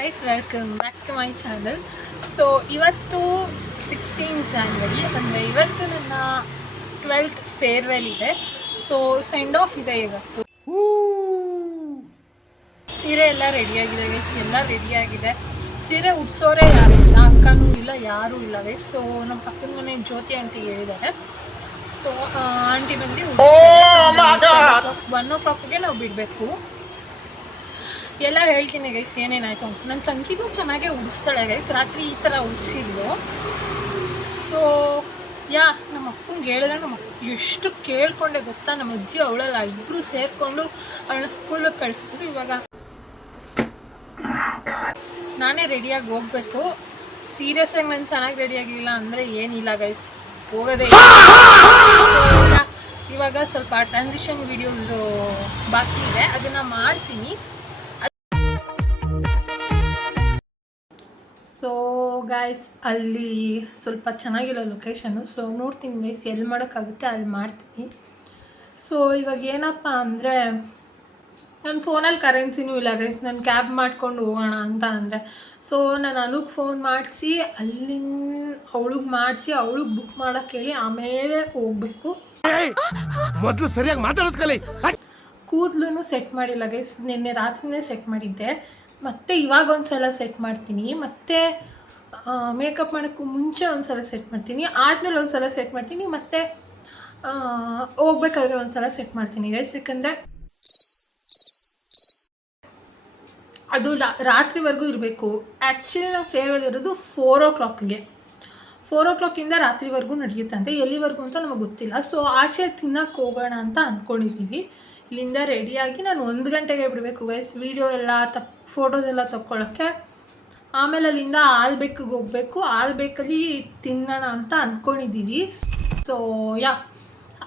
Guys, welcome back to my channel. So ಇವತ್ತು 16 January, ಅಂದರೆ ಇವತ್ತು ನನ್ನ 12th ಫೇರ್ವೆಲ್ ಇದೆ. ಸೊ ಸೆಂಡ್ ಆಫ್ ಇದೆ ಇವತ್ತು. ಸೀರೆ ಎಲ್ಲ ರೆಡಿಯಾಗಿದೆ ಗೈಸ್, ಎಲ್ಲ ರೆಡಿಯಾಗಿದೆ. ಸೀರೆ ಉಡ್ಸೋರೆ ಯಾರು ಇಲ್ಲ, ಅಕ್ಕನೂ ಇಲ್ಲ, ಯಾರೂ ಇಲ್ಲ ಗೈಸ್. ಸೊ ನಮ್ಮ ಪಕ್ಕದ ಮನೆ ಜ್ಯೋತಿ ಆಂಟಿ ಹೇಳಿದ್ದಾರೆ. ಸೊ ಆಂಟಿ ಬಂದು 1 o'clockಗೆ ನಾವು ಬಿಡಬೇಕು. ಎಲ್ಲ ಹೇಳ್ತೀನಿ ಗೈಸ್ ಏನೇನಾಯಿತು ಅಂತ. ನನ್ನ ತಂಗಿನೂ ಚೆನ್ನಾಗೇ ಉಡಿಸ್ತಾಳೆ ಗೈಸ್, ರಾತ್ರಿ ಈ ಥರ ಉಡಿಸಿದ್ಲು. ಸೊ ನಮ್ಮ ಅಪ್ಪಂಗೆ ಹೇಳಿದ್ರೆ ನಮ್ಮ ಎಷ್ಟು ಕೇಳ್ಕೊಂಡೆ ಗೊತ್ತಾ, ನಮ್ಮ ಅಜ್ಜಿ ಅವಳಲ್ಲ ಇಬ್ಬರು ಸೇರಿಕೊಂಡು ಅವಳನ್ನ ಸ್ಕೂಲಿಗೆ ಕಳಿಸ್ಬಿಟ್ಟು ಇವಾಗ ನಾನೇ ರೆಡಿಯಾಗಿ ಹೋಗಬೇಕು. ಸೀರಿಯಸ್ಸಾಗಿ ನಾನು ಚೆನ್ನಾಗಿ ರೆಡಿಯಾಗಿಲ್ಲ ಅಂದರೆ ಏನಿಲ್ಲ ಗೈಸ್, ಹೋಗೋದೇ. ಇವಾಗ ಸ್ವಲ್ಪ ಟ್ರಾನ್ಸಿಷನ್ ವಿಡಿಯೋಸ್ ಬಾಕಿ ಇದೆ, ಅದನ್ನು ಮಾಡ್ತೀನಿ. ಸೊ ಗೈಸ್, ಅಲ್ಲಿ ಸ್ವಲ್ಪ ಚೆನ್ನಾಗಿಲ್ಲ ಲೊಕೇಶನ್ನು. ಸೊ ನೋಡ್ತೀನಿ ಗೈಸ್, ಎಲ್ಲಿ ಮಾಡೋಕ್ಕಾಗುತ್ತೆ ಅಲ್ಲಿ ಮಾಡ್ತೀನಿ. ಸೊ ಇವಾಗ ಏನಪ್ಪ ಅಂದರೆ, ನನ್ನ ಫೋನಲ್ಲಿ ಕರೆನ್ಸಿನೂ ಇಲ್ಲ ಗೈಸ್. ನಾನು ಕ್ಯಾಬ್ ಮಾಡ್ಕೊಂಡು ಹೋಗೋಣ ಅಂತ ಅಂದರೆ, ಸೊ ನಾನು ಅನುಗೆ ಫೋನ್ ಮಾಡಿಸಿ ಅವಳಿಗೆ ಮಾಡಿಸಿ ಅವಳಿಗೆ ಬುಕ್ ಮಾಡೋಕ್ಕೆ ಹೇಳಿ ಆಮೇಲೆ ಹೋಗಬೇಕು. ಮೊದಲು ಸರಿಯಾಗಿ ಮಾತಾಡೋದು ಕಲಿ. ಕೂದಲು ಸೆಟ್ ಮಾಡಿಲ್ಲ ಗೈಸ್, ನಿನ್ನೆ ರಾತ್ರಿನೇ ಸೆಟ್ ಮಾಡಿದ್ದೆ. ಮತ್ತು ಇವಾಗ ಒಂದು ಸಲ ಸೆಟ್ ಮಾಡ್ತೀನಿ, ಮತ್ತು ಮೇಕಪ್ ಮಾಡೋಕ್ಕೂ ಮುಂಚೆ ಒಂದು ಸಲ ಸೆಟ್ ಮಾಡ್ತೀನಿ, ಆದಮೇಲೆ ಒಂದು ಸಲ ಸೆಟ್ ಮಾಡ್ತೀನಿ, ಮತ್ತು ಹೋಗ್ಬೇಕಾದ್ರೆ ಒಂದು ಸಲ ಸೆಟ್ ಮಾಡ್ತೀನಿ ಗೈಸ್. ಯಾಕಂದರೆ ಅದು ರಾತ್ರಿವರೆಗೂ ಇರಬೇಕು. ಆ್ಯಕ್ಚುಲಿ ನಮ್ಮ ಫೇರ್ವೆಲ್ ಇರೋದು 4 o'clockಗೆ. 4 o'clockಯಿಂದ ರಾತ್ರಿವರೆಗೂ ನಡೆಯುತ್ತಂತೆ, ಎಲ್ಲಿವರೆಗೂ ಅಂತ ನಮಗೆ ಗೊತ್ತಿಲ್ಲ. ಸೊ ಆಚೆ ತಿನ್ನಕ್ಕೆ ಹೋಗೋಣ ಅಂತ ಅಂದ್ಕೊಂಡಿದ್ದೀವಿ. ಇಲ್ಲಿಂದ ರೆಡಿಯಾಗಿ ನಾನು 1 ಗಂಟೆಗೆ ಬಿಡಬೇಕು ಗೈಸ್, ವೀಡಿಯೋ ಎಲ್ಲ ಫೋಟೋಸ್ ಎಲ್ಲ ತೊಗೊಳಕ್ಕೆ. ಆಮೇಲೆ ಅಲ್ಲಿಂದ ಆಲ್ಬೇಕಿಗೆ ಹೋಗಬೇಕು. ಆಲ್ಬೇಕಲ್ಲಿ ತಿನ್ನೋಣ ಅಂತ ಅಂದ್ಕೊಂಡಿದ್ದೀವಿ. ಸೊ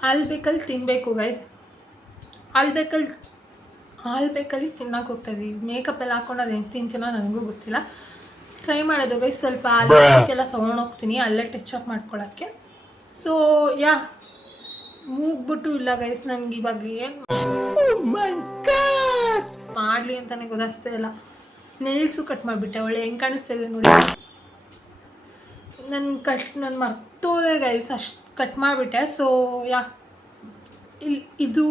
ಆಲ್ಬೇಕಲ್ಲಿ ತಿನ್ನಬೇಕು ಗೈಸ್. ಆಲ್ಬೇಕಲ್ಲಿ ತಿನ್ನಕ್ಕೆ ಹೋಗ್ತಾಯಿದ್ದೀವಿ. ಮೇಕಪ್ ಎಲ್ಲ ಹಾಕೊಂಡು ಅದೇನು ತಿಂತೀನೋ ನನಗೂ ಗೊತ್ತಿಲ್ಲ. ಟ್ರೈ ಮಾಡೋದು ಗೈಸ್. ಸ್ವಲ್ಪ ಆಲ್ಬೇಕೆಲ್ಲ ತೊಗೊಂಡೋಗ್ತೀನಿ ಅಲ್ಲೇ ಟಚ್ ಅಪ್ ಮಾಡ್ಕೊಳ್ಳೋಕ್ಕೆ. ಸೊ ಮೂಗ್ಬಿಟ್ಟು ಇಲ್ಲ ಗೈಸ್, ನನಗೆ ಇವಾಗ ಏನು ಮಾಡಲಿ ಅಂತಲೇ ಗೊತ್ತಾಗ್ತಾ ಇಲ್ಲ. ನೇಲ್ಸು ಕಟ್ ಮಾಡಿಬಿಟ್ಟೆ, ಒಳ್ಳೆ ಹೆಂಗೆ ಕಾಣಿಸ್ತಾ ಇದೆ ನೋಡಿ. ನಾನು ಮರ್ತೋದೆ ಗೈಸ್, ಅಷ್ಟು ಕಟ್ ಮಾಡಿಬಿಟ್ಟೆ. ಸೊ ಇದು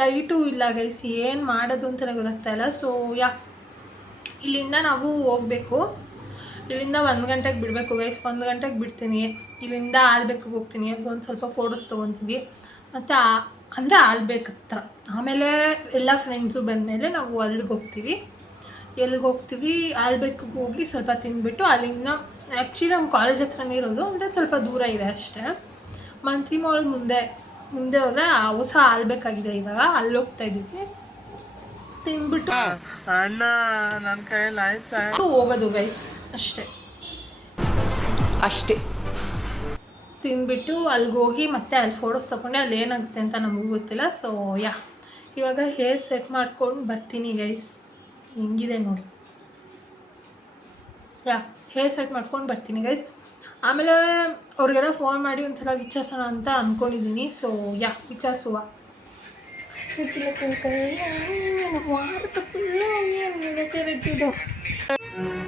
ಲೈಟು ಇಲ್ಲ ಗೈಸ್, ಏನು ಮಾಡೋದು ಅಂತಲೇ ಗೊತ್ತಾಗ್ತಾ ಇಲ್ಲ. ಸೊ ಇಲ್ಲಿಂದ ನಾವು ಹೋಗಬೇಕು. ಇಲ್ಲಿಂದ 1 ಗಂಟೆಗೆ ಬಿಡಬೇಕು ಗೈಸ್. 1 ಗಂಟೆಗೆ ಬಿಡ್ತೀನಿ. ಇಲ್ಲಿಂದ ಆಲ್ಬೇಕಿಗೆ ಹೋಗ್ತೀನಿ, ಒಂದು ಸ್ವಲ್ಪ ಫೋಟೋಸ್ ತೊಗೊತೀವಿ. ಮತ್ತು ಅಂದರೆ ಆಲ್ಬೇಕ್ ಹತ್ರ. ಆಮೇಲೆ ಎಲ್ಲ ಫ್ರೆಂಡ್ಸು ಬಂದಮೇಲೆ ನಾವು ಎಲ್ಲಿಗೆ ಹೋಗ್ತೀವಿ ಆಲ್ಬೇಕಿಗೆ ಹೋಗಿ ಸ್ವಲ್ಪ ತಿಂದುಬಿಟ್ಟು ಅಲ್ಲಿಂದ, ಆ್ಯಕ್ಚುಲಿ ನಮ್ಮ ಕಾಲೇಜ್ ಹತ್ರನೇ ಇರೋದು, ಅಂದರೆ ಸ್ವಲ್ಪ ದೂರ ಇದೆ ಅಷ್ಟೇ. ಮಂತ್ರಿ ಮಾಲ್ ಮುಂದೆ ಹೋದರೆ ಹೊಸ ಆಲ್ಬೇಕಾಗಿದೆ, ಇವಾಗ ಅಲ್ಲಿ ಹೋಗ್ತಾಯಿದ್ದೀವಿ. ತಿಂದ್ಬಿಟ್ಟು ಅಣ್ಣ ನನ್ನ ಕೈಯಲ್ಲಿ ಆಯ್ತಾ ಹೋಗೋದು ಗೈಸ್, ಅಷ್ಟೇ. ತಿಂದ್ಬಿಟ್ಟು ಅಲ್ಲಿಗೆ ಹೋಗಿ ಮತ್ತೆ ಅಲ್ಲಿ ಫೋಟೋಸ್ ತೊಗೊಂಡೆ. ಅಲ್ಲಿ ಏನಾಗುತ್ತೆ ಅಂತ ನಮಗೂ ಗೊತ್ತಿಲ್ಲ. ಸೊ ಇವಾಗ ಹೇರ್ ಸೆಟ್ ಮಾಡ್ಕೊಂಡು ಬರ್ತೀನಿ ಗೈಸ್. ಹೆಂಗಿದೆ ನೋಡಿ. ಹೇರ್ ಸೆಟ್ ಮಾಡ್ಕೊಂಡು ಬರ್ತೀನಿ ಗೈಸ್. ಆಮೇಲೆ ಅವ್ರಿಗೆಲ್ಲ ಫೋನ್ ಮಾಡಿ ಒಂದ್ಸಲ ವಿಚಾರಿಸೋಣ ಅಂತ ಅಂದ್ಕೊಂಡಿದ್ದೀನಿ. ಸೊ ವಿಚಾರಿಸುವ.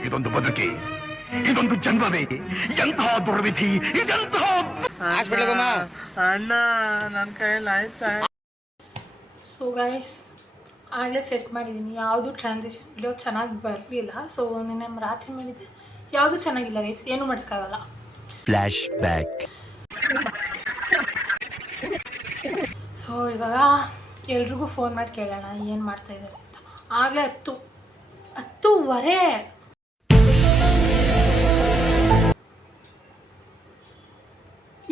ಇದೊಂದು ಬದುಕಿ, ಇದೊಂದು ಜನ್ಮವೇ, ಎಂತಹ ದುರ್ವಿಧಿ ಇದೆಂತಹ. ಅಣ್ಣ ನನ್ನ ಕೈಯಲ್ಲಿ ಆಯ್ತಾ. ಸೊ ಗೈಸ್, ಆಗಲೇ ಸೆಟ್ ಮಾಡಿದ್ದೀನಿ. ಯಾವುದು ಟ್ರಾನ್ಸಿಷನ್ ವಿಡಿಯೋ ಚೆನ್ನಾಗಿ ಬರಲಿಲ್ಲ. ಸೊ ನಿನ್ನೆ ರಾತ್ರಿ ಮಾಡಿದ್ದೆ, ಯಾವುದು ಚೆನ್ನಾಗಿಲ್ಲ ಗೈಸ್, ಏನೂ ಮಾಡೋಕ್ಕಾಗಲ್ಲ. Flash back. ಸೊ ಇವಾಗ ಎಲ್ರಿಗೂ ಫೋನ್ ಮಾಡಿ ಕೇಳೋಣ ಏನು ಮಾಡ್ತಾಯಿದ್ದಾರೆ ಅಂತ. ಆಗಲೇ 10:30.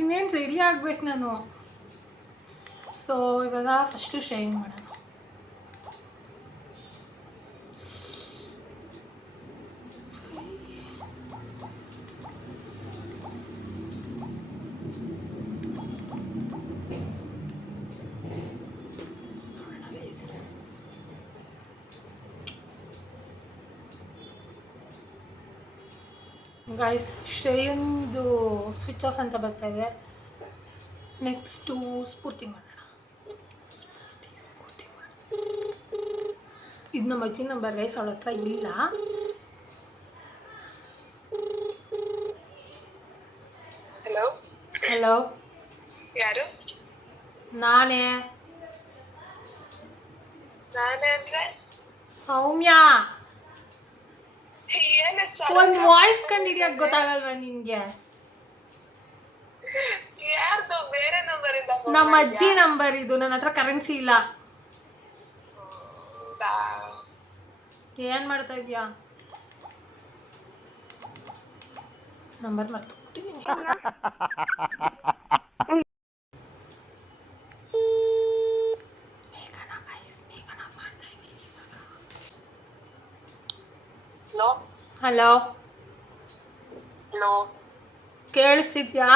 ಇನ್ನೇನು ರೆಡಿ ಆಗ್ಬೇಕು ನಾನು. ಸೊ ಇವಾಗ ಫಸ್ಟು ಶೇವಿಂಗ್ ಮಾಡೋಣ. ಗೈಸ್, ಶೇವಿಂಗ್ದು ಸ್ವಿಚ್ ಆಫ್ ಅಂತ ಬರ್ತಾಯಿದೆ. ನೆಕ್ಸ್ಟು ಸ್ಫೂರ್ತಿ ಮಾಡೋಣ. ಇದು ನಮ್ಮ ಅಜ್ಜಿ ನಂಬರ್ ಗೈಸ್, ಅವಳ ಹತ್ರ ಇಲ್ಲ. ಹಲೋ ಹಲೋ, ಯಾರು? ನಾನೇ ಅಂದ್ರೆ ಸೌಮ್ಯ. ಏನು ಒಂದು ವಾಯ್ಸ್ ಕಂಡು ಹಿಡಿಯೋಕೆ ಗೊತ್ತಾಗಲ್ವಾ ನಿನಗೆ? ಯಾರ್ದು ಬೇರೆ ನಂಬರ್ ಇಂದ phone ನಮ್ಮ ಮಾಡಿದ್ಯಾ? ಅಜ್ಜಿ ನಂಬರ್ ಇದು, ನನ್ನ ಹತ್ರ ಕರೆನ್ಸಿ ಇಲ್ಲ. ಹೌದಾ? ಏನು ಮಾಡ್ತಾ ಇದೀಯಾ? ನಂಬರ್ ಮರ್ತೋಗ್ಬಿಟ್ಟಿದ್ದೀನಿ. ಹಲೋ ಹಲೋ, ಹಲೋ, ಕೇಳಿಸ್ತಿದ್ಯಾ?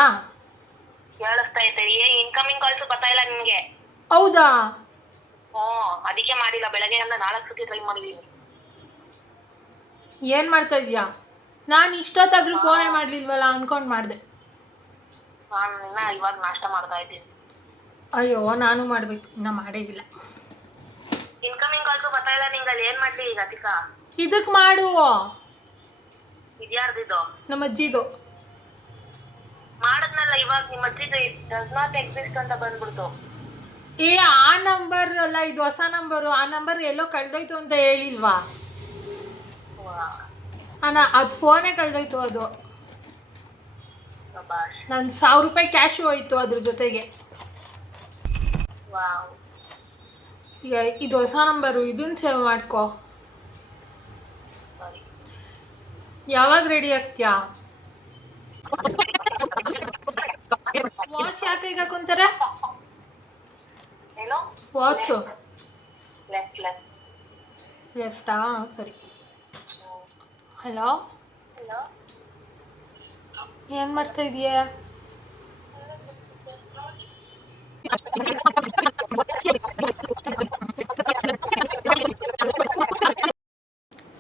ಕೇಳಿಸ್ತಾ ಐತೆ. ಇನ್ಕಮಿಂಗ್ ಕಾಲ್ಸ್ ಬರ್ತಾ ಇಲ್ಲ ನಿನ್ಗೆ? ಹೌದಾ? ಅದಕ್ಕೆ ಮಾಡಿಲ್ಲ. ಬೆಳಗ್ಗೆಯಿಂದ 4 ಸತಿ ಟ್ರೈ ಮಾಡಿದೀನಿ. ಏನು ಮಾಡ್ತಾ ಇದೀಯಾ? ನಾನು ಇಷ್ಟೊತ್ತಾದ್ರೂ ಫೋನೇ ಮಾಡಲಿಲ್ವಲ್ಲ ಅನ್ಕೊಂಡು ಮಾಡಿದೆ. ನಾನು ಇನ್ನ ಇವಾಗ ನಾಷ್ಟ ಮಾಡ್ತಾ ಇದ್ದೀನಿ. ಅಯ್ಯೋ, ನಾನು ಮಾಡಬೇಕು, ಇನ್ನೂ ಮಾಡೇ ಇಲ್ಲ. ಇನ್ಕಮಿಂಗ್ ಕಾಲ್ಸ್ ಬರ್ತಾ ಇಲ್ಲ ನಿಂಗೆ. ಅಲ್ಲಿ ಏನ್ ಮಾಡ್ಲಿ ಈಗ ಅತಿಕಾ? ಇದಕ್ಕೆ ಮಾಡು. ಇದ್ಯಾರ್ದಿದ್ದು? ನಮ್ಮ ಅಜ್ಜಿದು. ಮಾಡದ್ನಲ್ಲ ಇವಾಗ. ನಿಮ್ಮ ಅಜ್ಜಿದು ಡಸ್ ನಾಟ್ ಎಕ್ಸಿಸ್ಟ್ ಅಂತ ಬಂದ್ಬಿಡ್ತು. ಏ, ಆ ನಂಬರ್ ಅಲ್ಲ, ಇದು ಹೊಸ ನಂಬರು. ಆ ನಂಬರ್ ಎಲ್ಲೋ ಕಳ್ದೋಯ್ತು ಅಂತ ಹೇಳಿಲ್ವಾ? ಅದು ಫೋನೇ ಕಳ್ದೋಯ್ತು. ಅದು ನನ್ನ 1000 ರೂಪಾಯಿ ಕ್ಯಾಶು ಹೋಯ್ತು ಅದ್ರ ಜೊತೆಗೆ. ಈಗ ಇದು ಹೊಸ ನಂಬರು, ಇದನ್ನ ಸೇವ್ ಮಾಡ್ಕೊ. ಯಾವಾಗ ರೆಡಿ ಆಗ್ತೀಯಾ? ವಾಚ್ ಯಾಕೆ ಈಗ ಹಾಕೊಂತಾರೆ? ಏನು? Watch left left. ಲೆಫ್ಟಾ? ಸರಿ. ಹಲೋ, ಹಲೋ, ಏನು ಮಾಡ್ತಾ ಇದೀಯಾ?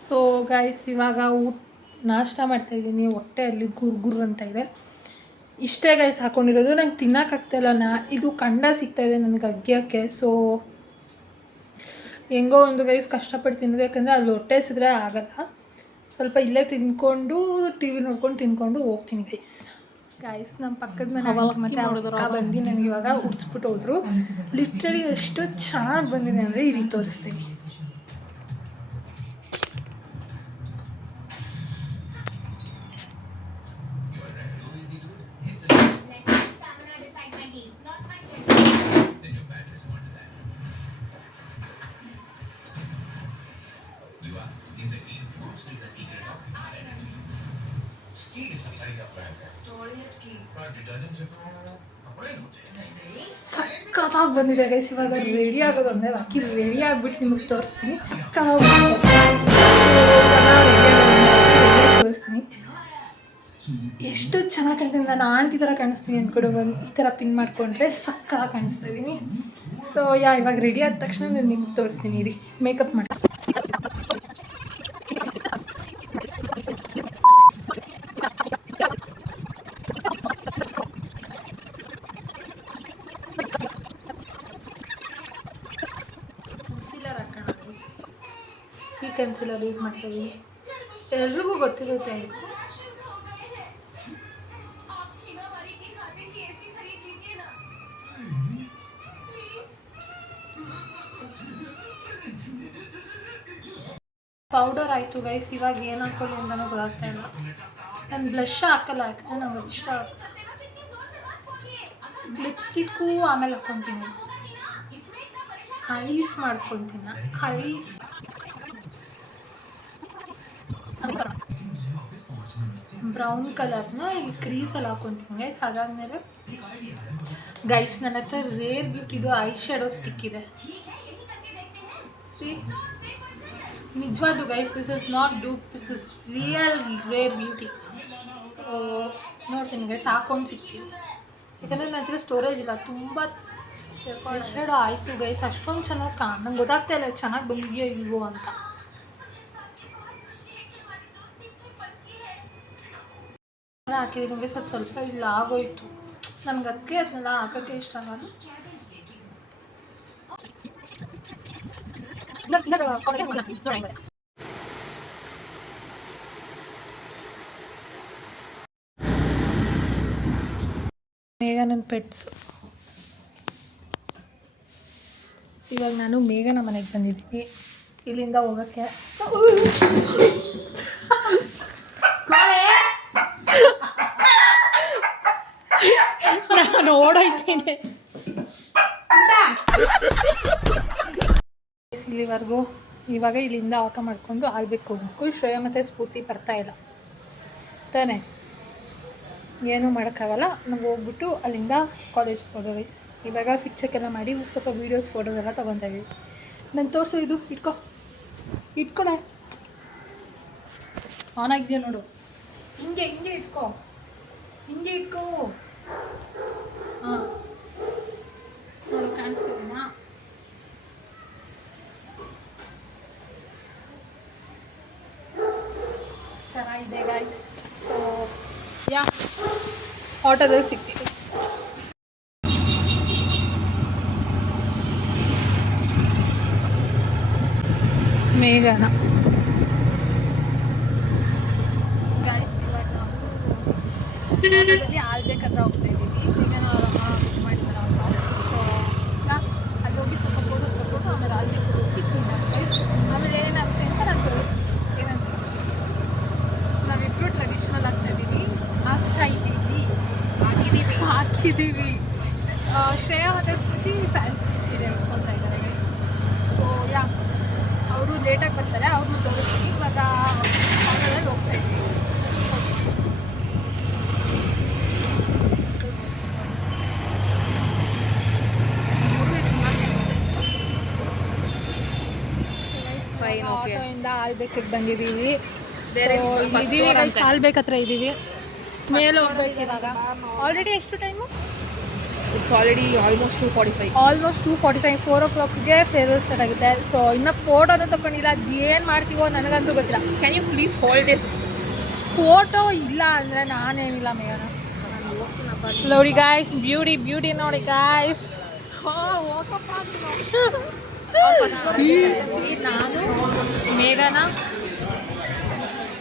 ಸೊ ಗೈಸ್, ಇವಾಗ ನಾಷ್ಟ ಮಾಡ್ತಾಯಿದ್ದೀನಿ. ಹೊಟ್ಟೆಯಲ್ಲಿ ಗುರ್ಗುರ್ ಅಂತ ಇದೆ. ಇಷ್ಟೇ ಗೈಸ್ ಹಾಕ್ಕೊಂಡಿರೋದು. ನಂಗೆ ತಿನ್ನೋಕ್ಕಾಗ್ತಾಯಿಲ್ಲ. ಇದು ಕಂಡ ಸಿಗ್ತಾಯಿದೆ ನನಗೆ ಅಗ್ಯೋಕ್ಕೆ. ಸೊ ಹೆಂಗೋ ಒಂದು ಗೈಸ್ ಕಷ್ಟಪಟ್ಟು ತಿನ್ನೋದು, ಯಾಕಂದರೆ ಅಲ್ಲಿ ಹೊಟ್ಟೆ ಹಸಿದ್ರೆ ಆಗಲ್ಲ. ಸ್ವಲ್ಪ ಇಲ್ಲೇ ತಿಂದ್ಕೊಂಡು ಟಿ ವಿ ನೋಡ್ಕೊಂಡು ತಿನ್ಕೊಂಡು ಹೋಗ್ತೀನಿ ಗೈಸ್. ನಮ್ಮ ಪಕ್ಕದ ಮನೆ ಮತ್ತು ಅವ್ರ ಬಂದು ನನಗೆ ಇವಾಗ ಉಡ್ಸ್ಬಿಟ್ಟು ಹೋದ್ರು. ಲಿಟ್ರಲಿ ಎಷ್ಟು ಚೆನ್ನಾಗಿ ಬಂದಿದೆ ಅಂದರೆ ಈ ರೀತಿ ತೋರಿಸ್ತೀನಿ. ಸಕ್ಕತ್ತಾಗಿ ಬಂದಿದೆ ಗೈಸ್. ಇವಾಗ ರೆಡಿ ಆಗೋದು ಅಂದರೆ ಬಾಕಿ. ರೆಡಿ ಆಗಿಬಿಟ್ಟು ನಿಮಗೆ ತೋರಿಸ್ತೀನಿ. ತೋರಿಸ್ತೀನಿ ಎಷ್ಟು ಚೆನ್ನಾಗಿ ಕಾಣ್ತೀನಿ. ನಾನು ಆಂಟಿ ಥರ ಕಾಣಿಸ್ತೀನಿ ಅಂದ್ಕೊಡು. ಬಂದು ಈ ಥರ ಪಿನ್ ಮಾಡಿಕೊಂಡ್ರೆ ಸಕ್ಕತ್ತಾಗಿ ಕಾಣಿಸ್ತಾ ಇದ್ದೀನಿ. ಸೊ ಇವಾಗ ರೆಡಿ ಆದ ತಕ್ಷಣ ನಾನು ನಿಮ್ಗೆ ತೋರಿಸ್ತೀನಿ. ರೀ ಮೇಕಪ್ ಮಾಡಿ ಕನ್ಸಿಲರ್ ಯೂಸ್ ಮಾಡ್ತೀವಿ. ಎಲ್ರಿಗೂ ಗೊತ್ತಿರುತ್ತೆ. ಪೌಡರ್ ಆಯಿತು ಗೈಸ್. ಇವಾಗ ಏನು ಹಾಕ್ಕೊಳ್ಳಿ ಅಂತಲೂ ಗೊತ್ತಾಗ್ತಾ ಇಲ್ಲ. ನಾನು ಬ್ಲಷ್ ಹಾಕಲ್ಲ, ಯಾಕಂದರೆ ನಂಗೆ ಅದು ಇಷ್ಟ ಆಗುತ್ತೆ. ಲಿಪ್ಸ್ಟಿಕ್ಕು ಆಮೇಲೆ ಹಾಕ್ಕೊತೀನಿ. ಐಸ್ ಮಾಡ್ಕೊತೀನಿ. ಐಸ್ ಬ್ರೌನ್ ಕಲರ್ನ ಇಲ್ಲಿ ಕ್ರೀಸಲ್ಲಿ ಹಾಕ್ಕೊತೀನಿ ಗೈಸ್. ಅದಾದಮೇಲೆ ಗೈಸ್ ನನ್ನ ಹತ್ರ ರೇರ್ ಬ್ಯೂಟಿದು ಐ ಶ್ಯಾಡೋ ಸ್ಟಿಕ್ ಇದೆ. ನಿಜವಾದ guys, this is not dupe, this is real Rare Beauty. So ನೋಡ್ತೀನಿ ಗೈಸ್, ಹಾಕೊಂಡು ಸಿಗ್ತೀನಿ. ಯಾಕಂದರೆ ನನ್ನ ಹತ್ರ ಸ್ಟೋರೇಜ್ ಇಲ್ಲ. ತುಂಬ ಐ ಶ್ಯಾಡೋ ಆಯಿತು ಗೈಸ್. ಅಷ್ಟೊಂದು ಚೆನ್ನಾಗಿ ನಂಗೆ ಗೊತ್ತಾಗ್ತಾ ಇಲ್ಲ ಚೆನ್ನಾಗಿ ಬಂದಿದೆಯೋ ಇಲ್ವೋ ಅಂತ. ಹಾಕಿದ್ದೀನಿ ಗೈಸ್. ಅದು ಸ್ವಲ್ಪ ಇಲ್ಲ ಆಗೋಯ್ತು. ನನಗೆ ಅದಕ್ಕೆ ಅದನ್ನೆಲ್ಲ ಹಾಕೋಕ್ಕೆ ಇಷ್ಟ ಆಗಲ್ಲ. ಮೇಘನ ಪೆಟ್ಸು. ಇವಾಗ ನಾನು ಮೇಘನ ಮನೆಗೆ ಬಂದಿದ್ದೀನಿ. ಇಲ್ಲಿಂದ ಹೋಗೋಕ್ಕೆ ನಾನು ಓಡೋಯ್ತೀನಿ. ಇಲ್ಲಿವರೆಗೂ ಇವಾಗ ಇಲ್ಲಿಂದ ಆಟೋ ಮಾಡಿಕೊಂಡು ಆಲ್ಬೇಕು ಹೋಗ್ಬೇಕು. ಶ್ರೇಯ ಮತ್ತು ಸ್ಫೂರ್ತಿ ಬರ್ತಾ ಇಲ್ಲ ತಾನೇ, ಏನೂ ಮಾಡೋಕ್ಕಾಗಲ್ಲ. ನಾವು ಹೋಗ್ಬಿಟ್ಟು ಅಲ್ಲಿಂದ ಕಾಲೇಜ್ಗೆ ಹೋದೋ ಗೈಸ್. ಇವಾಗ ಫಿಟ್ ಚೆಕ್ಕೆಲ್ಲ ಮಾಡಿ ಸ್ವಲ್ಪ ವೀಡಿಯೋಸ್ ಫೋಟೋಸ್ ಎಲ್ಲ ತೊಗೊತಾ ಇದ್ದೀವಿ. ನಾನು ತೋರಿಸು, ಇದು ಇಟ್ಕೊಳೆ ಆನ್ ಆಗಿದೆಯಾ ನೋಡು. ಹಿಂಗೆ ಇಟ್ಕೋ ಹಾಂ ನೋಡು, ಕಾಣಿಸ್ತಿದ್ದೀನಾ? ಥರ ಇದೆ ಗೈಸ್. ಸೊ ಆಟೋದಲ್ಲಿ ಸಿಗ್ತೀವಿ. ಮೇಘನ ಗೈಸ್, ಇವಾಗ ನಾವು ಆಟೋದಲ್ಲಿ ಆಲ್ಬೇಕತ್ರ ಹೋಗ್ತಾ ಇದ್ದೀವಿ. ಮೇಘನ ಅವ್ರ ಅಮ್ಮ ಬುಕ್ ಮಾಡಿದ್ದಾರೆ ಅಂತ. ಸೊ ಅಲ್ಲಿ ಹೋಗಿ ಸ್ವಲ್ಪ ಫೋಟೋ ಕೊಟ್ಬಿಟ್ಟು ಆಮೇಲೆ ಆಲ್ಬೇಕು ಹೋಗಿ ತಿಂತಾರೆ ಗೈಸ್. ಆಮೇಲೆ ಏನಾಗುತ್ತೆ ಅಂತ ನಾನು ತೋರಿಸ್ತೀನಿ. ಏನಂತ ನಾವಿಬ್ಬರು ಟ್ರೆಡಿಷ್ನಲ್ ಹಾಕಿದ್ದೀವಿ. ಶ್ರೇಯಾ ಮತ್ತು ಸ್ಮೃತಿ ಫ್ಯಾನ್ಸಿ ಸೀರೆ ಉಟ್ಕೊತಾ ಇದ್ದಾರೆ ಗೈಸ್. ಸೊ ಅವರು ಲೇಟಾಗಿ ಬರ್ತಾರೆ, ಅವ್ರನ್ನೂ ತೋರಿಸ್ತೀವಿ. ಇವಾಗ ಆಟೋದಲ್ಲಿ ಹೋಗ್ತಾ ಇದ್ವಿ. ಆಟೋಯಿಂದ ಆಲ್ಬೇಕಿಗೆ ಬಂದಿದ್ದೀವಿ. ಇದ್ದೀವಿ ಗೈಸ್, ಆಲ್ಬೇಕತ್ರ ಇದ್ದೀವಿ. ಮೇಲೆ ಹೋಗ್ಬೇಕು ಇವಾಗ. ಆಲ್ರೆಡಿ ಎಷ್ಟು ಟೈಮು? It's already almost 2:45. 4 o'clockಗೆ ಫೇರ್ವೆಲ್ ಸ್ಟಾರ್ಟ್ ಆಗುತ್ತೆ. ಸೊ ಇನ್ನೂ ಫೋಟೋನೂ ತೊಗೊಂಡಿಲ್ಲ. ಅದೇನು ಮಾಡ್ತೀವೋ ನನಗಂತೂ ಗೊತ್ತಿಲ್ಲ. Can you please hold this? Photo ಇಲ್ಲ ಅಂದರೆ ನಾನೇನಿಲ್ಲ ಮೇಘನ. ನೋಡಿ ಗಾಯ್ಸ್, ಬ್ಯೂಟಿ ನೋಡಿ ಗಾಯ್ಸ್. ನಾನು ಮೇಘನ,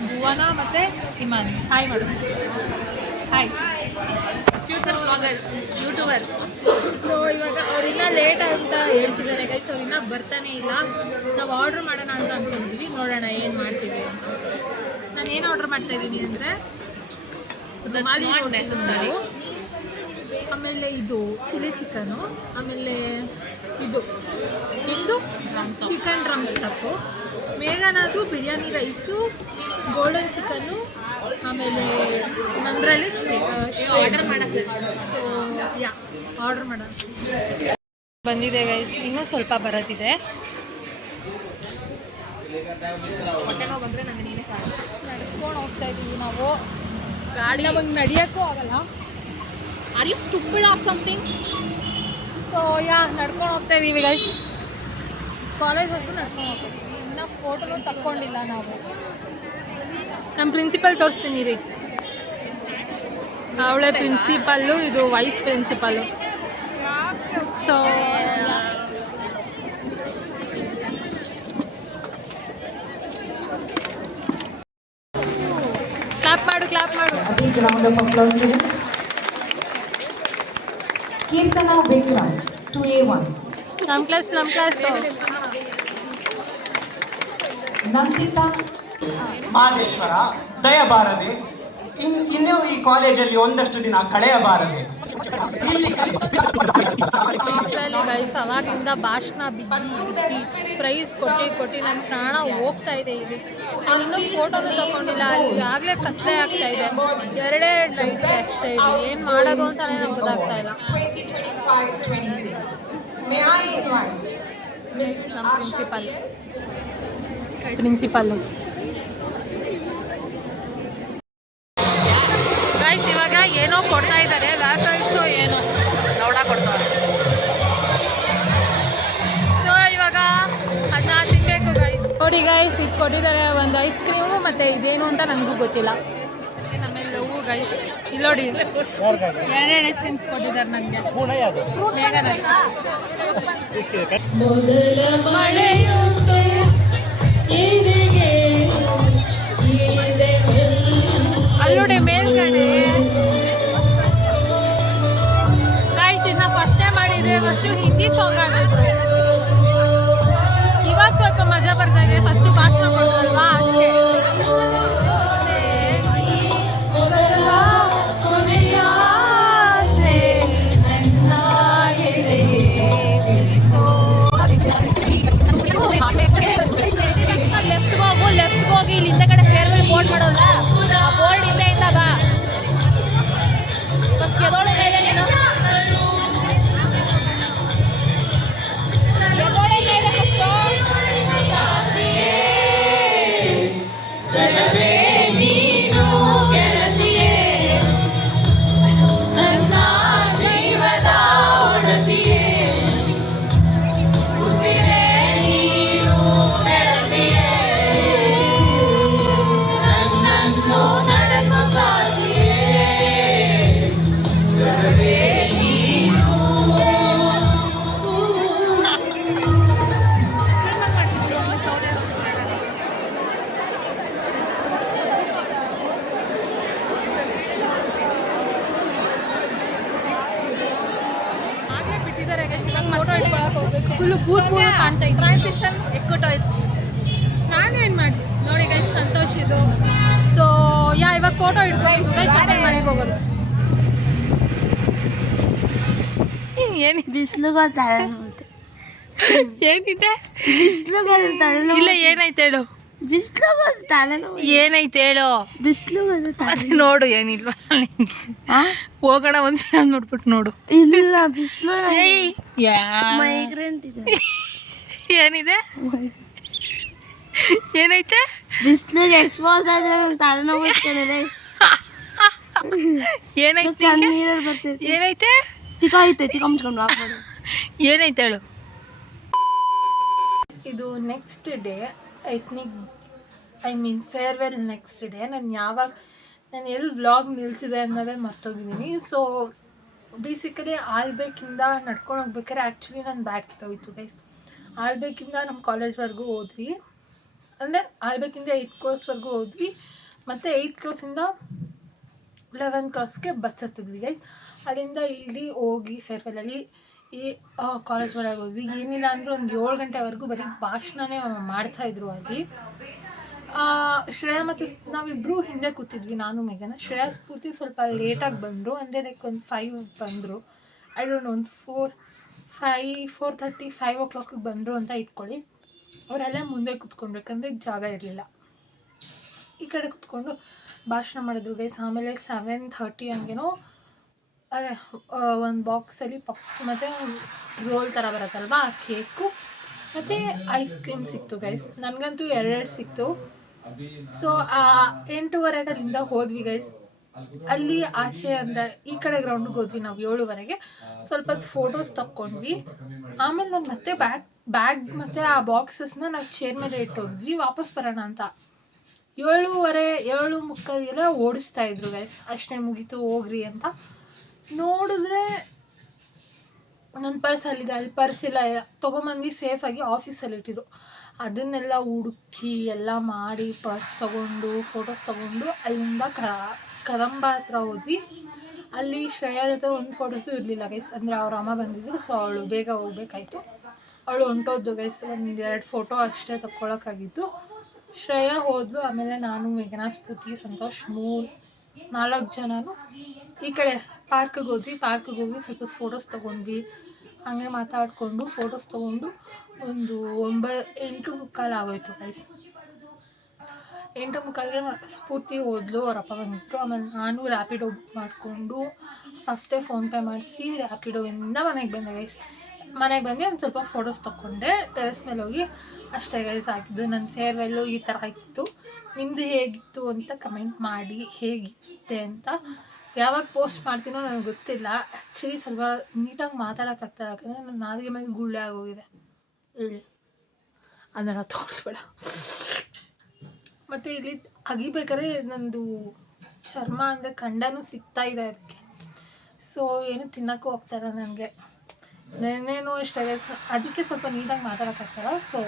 ಭುವನ ಮತ್ತು ಹಿಮಾನಿ. ಹಾಯ್ ಮಾಡು. Hi future blogger, YouTuber. So ಇವಾಗ ಅವ್ರಿನ್ನ ಲೇಟ್ ಅಂತ ಹೇಳ್ತಿದ್ದಾರೆ ಗೈಸ್. ಅವ್ರಿನ್ನ ಬರ್ತಾನೆ ಇಲ್ಲ. ನಾವು ಆರ್ಡ್ರ್ ಮಾಡೋಣ ಅಂತ ಅಂದ್ಕೊಂಡಿದ್ವಿ. ನೋಡೋಣ ಏನು ಮಾಡ್ತೀವಿ ಅಂತ. ನಾನು ಏನು ಆರ್ಡ್ರ್ ಮಾಡ್ತಾಯಿದ್ದೀನಿ ಅಂದರೆ ಆಮೇಲೆ ಇದು ಚಿಲ್ಲಿ ಚಿಕನು, ಆಮೇಲೆ ಇದು ಚಿಕನ್ ಡ್ರಮ್ ಸ್ಟಫು, ಮೇಘನದು ಬಿರಿಯಾನಿ ರೈಸು, ಗೋಲ್ಡನ್ ಚಿಕನ್ನು, ಆಮೇಲೆ ನಂದರಲ್ಲಿ ಆರ್ಡರ್ ಮಾಡೋಕ್ಕೆ. ಸೊ ಆರ್ಡ್ರ್ ಮಾಡೋಣ. ಬಂದಿದೆ ಗೈಸ್, ಇನ್ನೂ ಸ್ವಲ್ಪ ಬರೋದಿದೆ. ಬಂದರೆ ನನಗೆ ನೀನೇ ಕಾರಣ. ನಡ್ಕೊಂಡು ಹೋಗ್ತಾ ಇದ್ದೀವಿ ನಾವು. ಗಾಡಿ ನಮಗೆ ನಡೆಯೋಕ್ಕೂ ಆಗಲ್ಲ. Are you stupid or something? So ನಡ್ಕೊಂಡು ಹೋಗ್ತಾ ಇದ್ದೀವಿ ಗೈಸ್. ಕಾಲೇಜ್ ಹೋಗ್ಬಿಟ್ಟು ನಡ್ಕೊಂಡು ಹೋಗ್ತಾ ಇದ್ದೀವಿ. ಇನ್ನೂ ಫೋಟೋನು ತಕ್ಕೊಂಡಿಲ್ಲ ನಾವು. ನಮ್ಮ ಪ್ರಿನ್ಸಿಪಲ್ ತೋರಿಸ್ತೀನಿ ರೀ. ಅವಳೇ ಪ್ರಿನ್ಸಿಪಲ್ಲು, ಇದು ವೈಸ್ ಪ್ರಿನ್ಸಿಪಲ್ಲು. ಸೊ ಕ್ಲಾಪ್ ಮಾಡು. A big round of applause, students. Kirtana Vikram, 2A1. ನಮ್ಮ ಕ್ಲಾಸ್. Nandita ಮಾದೇಶ್ವರ ದಯಬಾರದೆ, ಇನ್ನೂ ಈ ಕಾಲೇಜಲ್ಲಿ ಒಂದಷ್ಟು ದಿನ ಕಳೆಯಬಾರದೆ. ಇಲ್ಲಿ ಗೈಸ್ ಅವಾಗಿಂದ ಭಾಷಣ ಬಿದ್ದು ಪ್ರೈಸ್ ಕೊಟ್ಟು ನನ್ನ ಪ್ರಾಣ ಹೋಗ್ತಾ ಇದೆ. ಇಲ್ಲಿ ಇನ್ನೂ ಫೋಟೋನು ತಗೊಂಡಿಲ್ಲ. ಈಗಾಗಲೇ ಕತ್ಲೆ ಆಗ್ತಾ ಇದೆ. 2 ನೈಟ್ ಇದೆ ಅಷ್ಟೇ. ಇದು ಏನು ಮಾಡೋದು ಅಂತಲೇ ನಮ್ಗೆ ಗೊತ್ತಾಗ್ತಾ ಇಲ್ಲ. 2025-26. May I invite Mrs. ನಮ್ಮ ಪ್ರಿನ್ಸಿಪಲ್ಲು ಗೈಸ್ ಇವಾಗ ಏನೋ ಕೊಡ್ತಾ ಇದ್ದಾರೆ. ವ್ಯಾಫಲ್ಸು ಏನೋ ಕೊಡ್ತಾರೆ. ಸೊ ಇವಾಗ ಅದನ್ನ ತಿನ್ನಬೇಕು ಗೈಸ್. ನೋಡಿ ಗೈಸ್, ಇದು ಕೊಟ್ಟಿದ್ದಾರೆ ಒಂದು ಐಸ್ ಕ್ರೀಮು, ಮತ್ತು ಇದೇನು ಅಂತ ನನಗೂ ಗೊತ್ತಿಲ್ಲ. ನಮ್ಮೇಲೆ ಲವ್ ಗೈಸ್ ಇಲ್ಲಿ ನೋಡಿ ಎರಡೆರಡು ಐಸ್ ಕ್ರೀಮ್ಸ್ ಕೊಟ್ಟಿದ್ದಾರೆ ನನಗೆ ಅಲ್ಲಿ ನೋಡಿ ಮೇಲ್ಗಡೆ ಗೈಸ್ ಇನ್ನ ಫಸ್ಟ್ ಟೈಮ್ ಮಾಡಿದ್ರೆ ಫಸ್ಟು ಹಿಂದಿ ಸಾಂಗ್ ಆಡಿದ್ರು ಇವಾಗ ಸ್ವಲ್ಪ ಮಜಾ ಬರ್ತಾ ಇದೆ ಫಸ್ಟು ಭಾಷಣ ಮಾಡೋದಲ್ವಾ ಅದಕ್ಕೆ ಲೆಫ್ಟ್ ಹೋಗಿ ಇಲ್ಲಿ ಹಿಂದೆ ಕಡೆ ಫೇರ್ವೆಲ್ ಬೋರ್ಡ್ ಮಾಡೋಲ್ಲ ಆ ಬೋರ್ಡ್ ಹಿಂದೆಯಿಂದ ಬಾ ಫಸ್ಟ್ ಎದೋಳೆ ಮೇಲೆ ನೀನು ಎದೋಳೆ ಮೇಲೆ ಜನವೇ ನೀನು ಗೆಳತಿಯೇ ನನ್ನ ಜೀವದ ಒಡತಿಯೇ ಉಸಿರೇ ನೀನು ಗೆಳತಿಯೇ ನನ್ನನ್ನು ನಡೆಸೋ ಸಾಧಿಯೇ ಜನವೇ ನೀನು ಆಗಲೇ ಬಿಟ್ಟಿದ್ದಾರೆ ಫೋಟೋ ಇಟ್ಕೊಳಕ್ಕೆ ಹೋಗ್ಬೇಕು ಫುಲ್ಲು ಬೂತ್ ಕಾಣ್ತಾ ಇತ್ತು ಟ್ರಾನ್ಸಿಷನ್ ಎಕ್ಕುಟ್ಟೋಯ್ತು ನಾನೇನು ಮಾಡಲಿ ನೋಡಿ ಗೈಸ್ ಸಂತೋಷ್ ಇದು ಸೊ ಇವಾಗ ಫೋಟೋ ಇಟ್ಕೊಂಡು ಗೈಸ್ ಮನೆಗೆ ಹೋಗೋದು ಏನಿದೆ ಬಿಸಿಲುಗಳು ತಲೆನೋವುತ್ತೆ ಏನಿದೆ ಬಿಸಿಲುಗಳು ತಲೆನೋವು ಇಲ್ಲ ಏನಾಯ್ತು ಹೇಳು ಬಿಸಿಲುಗಳು ತಲೆನೋವು ಏನಾಯ್ತು ಹೇಳು ಬಿಸಿಲುಗಳು ಅದು ನೋಡು ಏನಿಲ್ವಾ ಹೋಗೋಣ ಒಂದು ಫಿಲಮ್ ನೋಡ್ಬಿಟ್ಟು ನೋಡು ಇಲ್ಲ ಬಿಸಿಲು ಏಯ್ ಮೈಗ್ರೆಂಟ್ ಇದೆ ಏನಿದೆ ಏನೈತೆ ಬಿಸಿಲಿಗೆ ಎಕ್ಸ್ಪೋಸ್ ಆದ್ರೆ ತಲೆನೋವು ಇರ್ತದೆ ಏನೈತೆ ನೀರಲ್ಲಿ ಬರ್ತೈತಿ ಏನೈತೆ ತಿಕಾಯ್ತೈತಿ ಕಂಸ್ಕೊಂಡು ಹಾಕ್ಬೋದು ಏನೈತೆ ಹೇಳು ಇದು next day ethnic farewell next day ನಾನು ಎಲ್ಲಿ ವ್ಲಾಗ್ ನಿಲ್ಲಿಸಿದೆ ಅನ್ನೋದೇ ಮರ್ತೋಗಿದ್ದೀನಿ ಸೊ ಬೇಸಿಕಲಿ ಆಲ್ಬೇಕಿಂದ ನಡ್ಕೊಂಡು ಹೋಗ್ಬೇಕಾದ್ರೆ ಆ್ಯಕ್ಚುಲಿ ನಾನು ಬ್ಯಾಗ್ ತೊಯ್ತು ಗೈಸ್ ಆಲ್ಬೇಕಿಂದ ನಮ್ಮ ಕಾಲೇಜ್ವರೆಗೂ ಹೋದ್ವಿ ಅಂದರೆ ಆಲ್ಬೇಕಿಂದ 8 ಕ್ರಾಸ್ವರೆಗೂ ಹೋದ್ವಿ ಮತ್ತು 8 ಕ್ರಾಸಿಂದ 11 ಕ್ರಾಸ್ಗೆ ಬಸ್ ಹತ್ತಿದ್ವಿ ಗೈಸ್ ಅಲ್ಲಿಂದ ಇಲ್ಲಿ ಹೋಗಿ ಫೇರ್ವೆಲಲ್ಲಿ ಈ ಕಾಲೇಜ್ ಒಳಗೆ ಹೋದ್ವಿ ಏನಿಲ್ಲ ಅಂದರೆ ಒಂದು 7 ಗಂಟೆವರೆಗೂ ಬರೀ ಭಾಷಣನೇ ಮಾಡ್ತಾಯಿದ್ರು ಅಲ್ಲಿ ಶ್ರೇಯಾ ಮತ್ತು ನಾವಿಬ್ಬರು ಹಿಂದೆ ಕೂತಿದ್ವಿ ನಾನು ಮೇಘನ ಶ್ರೇಯಾ ಸ್ಫೂರ್ತಿ ಸ್ವಲ್ಪ ಲೇಟಾಗಿ ಬಂದರು ಅಂದರೆ ಲೈಕ್ ಒಂದು 5 ಬಂದರು ಐ ಡೋಂಟ್ ನೋ ಒಂದು 4:30 5 o'clock ಬಂದರು ಅಂತ ಇಟ್ಕೊಳ್ಳಿ ಅವರೆಲ್ಲ ಮುಂದೆ ಕೂತ್ಕೊಂಡು ಯಾಕಂದರೆ ಜಾಗ ಇರಲಿಲ್ಲ ಈ ಕಡೆ ಕೂತ್ಕೊಂಡು ಭಾಷಣ ಮಾಡಿದ್ರು ಗೈಸ್ ಆಮೇಲೆ 7:30 ಹಂಗೇನೋ ಅದೇ ಒಂದು ಬಾಕ್ಸಲ್ಲಿ ಪಪ್ಸ್ ಮತ್ತು ರೋಲ್ ಥರ ಬರುತ್ತಲ್ವ ಆ ಕೇಕು ಮತ್ತು ಐಸ್ ಕ್ರೀಮ್ ಸಿಕ್ತು ಗೈಸ್ ನನಗಂತೂ 2 ಸಿಕ್ತು ಸೊ 8:30 ಅಲ್ಲಿಂದ ಹೋದ್ವಿ ಗೈಸ್ ಅಲ್ಲಿ ಆಚೆ ಅಂದರೆ ಈ ಕಡೆ ಗ್ರೌಂಡಿಗೆ ಹೋದ್ವಿ ನಾವು 7:30 ಸ್ವಲ್ಪ ಫೋಟೋಸ್ ತಕ್ಕೊಂಡ್ವಿ ಆಮೇಲೆ ನಾನು ಮತ್ತೆ ಬ್ಯಾಗ್ ಮತ್ತು ಆ ಬಾಕ್ಸಸ್ನ ನಾವು ಚೇರ್ ಮೇಲೆ ಇಟ್ಟೋಗಿದ್ವಿ ವಾಪಸ್ ಬರೋಣ ಅಂತ 7:45 ಓಡಿಸ್ತಾ ಇದ್ರು ಗೈಸ್ ಅಷ್ಟೇ ಮುಗೀತು ಹೋಗ್ರಿ ಅಂತ ನೋಡಿದ್ರೆ ನನ್ನ ಪರ್ಸ್ ಅಲ್ಲಿದೆ ಅಲ್ಲಿ ಪರ್ಸ್ ಇಲ್ಲ ತೊಗೊಂಬಂದು ಸೇಫಾಗಿ ಆಫೀಸಲ್ಲಿ ಇಟ್ಟಿದ್ರು ಅದನ್ನೆಲ್ಲ ಹುಡುಕಿ ಎಲ್ಲ ಮಾಡಿ ಪರ್ಸ್ ತೊಗೊಂಡು ಫೋಟೋಸ್ ತೊಗೊಂಡು ಅಲ್ಲಿಂದ ಕದಂಬ ಹತ್ರ ಹೋದ್ವಿ ಅಲ್ಲಿ ಶ್ರೇಯಾ ಜೊತೆ ಒಂದು ಫೋಟೋಸು ಇರಲಿಲ್ಲ ಗೈಸ್ ಅಂದರೆ ಅವ್ರ ಅಮ್ಮ ಬಂದಿದ್ರು ಸೊ ಅವಳು ಬೇಗ ಹೋಗ್ಬೇಕಾಯ್ತು ಅವಳು ಹೊಂಟೋದ್ದು ಗೈಸ್ 1-2 ಫೋಟೋ ಅಷ್ಟೇ ತಗೊಳಕ್ಕಾಗಿತ್ತು ಶ್ರೇಯಾ ಹೋದ್ಲು ಆಮೇಲೆ ನಾನು ಮೇಘನಾ ಸ್ಫೂರ್ತಿ ಸಂತೋಷ್ 4 ಜನನು ಈ ಕಡೆ ಪಾರ್ಕಿಗೆ ಹೋದ್ವಿ ಹೋಗಿ ಸ್ವಲ್ಪ ಫೋಟೋಸ್ ತೊಗೊಂಡ್ವಿ ಹಾಗೆ ಮಾತಾಡಿಕೊಂಡು ಫೋಟೋಸ್ ತೊಗೊಂಡು ಒಂದು 8:45 ಆಗೋಯ್ತು ಗೈಸ್ 8:45ಗೆ ಸ್ಫೂರ್ತಿ ಹೋದ್ಲು ಅವರಪ್ಪ ಬಂದಿದ್ರು ಆಮೇಲೆ ನಾನು ರ್ಯಾಪಿಡೋ ಬುಕ್ ಮಾಡಿಕೊಂಡು ಫಸ್ಟೇ ಫೋನ್ಪೇ ಮಾಡಿಸಿ ರ್ಯಾಪಿಡೋಯಿಂದ ಮನೆಗೆ ಬಂದೆ ಗೈಸ್ ಮನೆಗೆ ಬಂದು ಒಂದು ಸ್ವಲ್ಪ ಫೋಟೋಸ್ ತೊಗೊಂಡೆ ಟೆರೆಸ್ ಮೇಲೆ ಹೋಗಿ ಅಷ್ಟೇ ಗೈಸ್ ಆಗಿದ್ದು ನನ್ನ ಫೇರ್ವೆಲ್ಲು ಈ ಥರ ಇತ್ತು ನಿಮ್ಮದು ಹೇಗಿತ್ತು ಅಂತ ಕಮೆಂಟ್ ಮಾಡಿ ಹೇಗಿತ್ತೆ ಅಂತ ಯಾವಾಗ ಪೋಸ್ಟ್ ಮಾಡ್ತೀನೋ ನನಗೆ ಗೊತ್ತಿಲ್ಲ ಆ್ಯಕ್ಚುಲಿ ಸ್ವಲ್ಪ ನೀಟಾಗಿ ಮಾತಾಡೋಕ್ಕಾಗ್ತದೆ ಯಾಕಂದರೆ ನನ್ನ ನಾಲಿಗೆ ಮೇಲೆ ಗುಳ್ಳೆ ಆಗೋಗಿದೆ ಹೇಳಿ ಅದನ್ನು ತೋರಿಸ್ಬೇಡ ಮತ್ತು ಇಲ್ಲಿ ಅಗಿಬೇಕಾದ್ರೆ ನಂದು ಚರ್ಮ ಅಂದರೆ ಖಂಡನೂ ಸಿಗ್ತಾ ಇದೆ ಅದಕ್ಕೆ. ಸೊ ಏನು ತಿನ್ನೋಕ್ಕೂ ಹೋಗ್ತಾರ ನನಗೆ. ನೆನ್ನೆನೂ ಇಷ್ಟ ಗೈಸ್, ಅದಕ್ಕೆ ಸ್ವಲ್ಪ ನೀಟಾಗಿ ಮಾತಾಡೋಕ್ಕಾಗ್ತಾರ. ಸೊ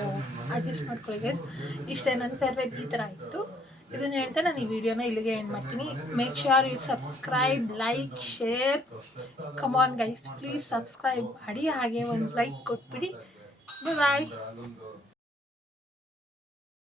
ಅಡ್ಜಸ್ಟ್ ಮಾಡ್ಕೊಳ್ಳಿ ಗೈಸ್. ಇಷ್ಟೇ ನನ್ನ ಫೇರ್ವೆಲ್ ಈ ಥರ ಇತ್ತು. ಇದನ್ನು ಹೇಳ್ತಾ ನಾನು ಈ ವಿಡಿಯೋನ ಇಲ್ಲಿಗೆ ಎಂಡ್ ಮಾಡ್ತೀನಿ. Make sure you subscribe, like, share. Come on guys, please subscribe ಮಾಡಿ, ಹಾಗೆ ಒಂದು ಲೈಕ್ ಕೊಟ್ಬಿಡಿ. ಬಾಯ್.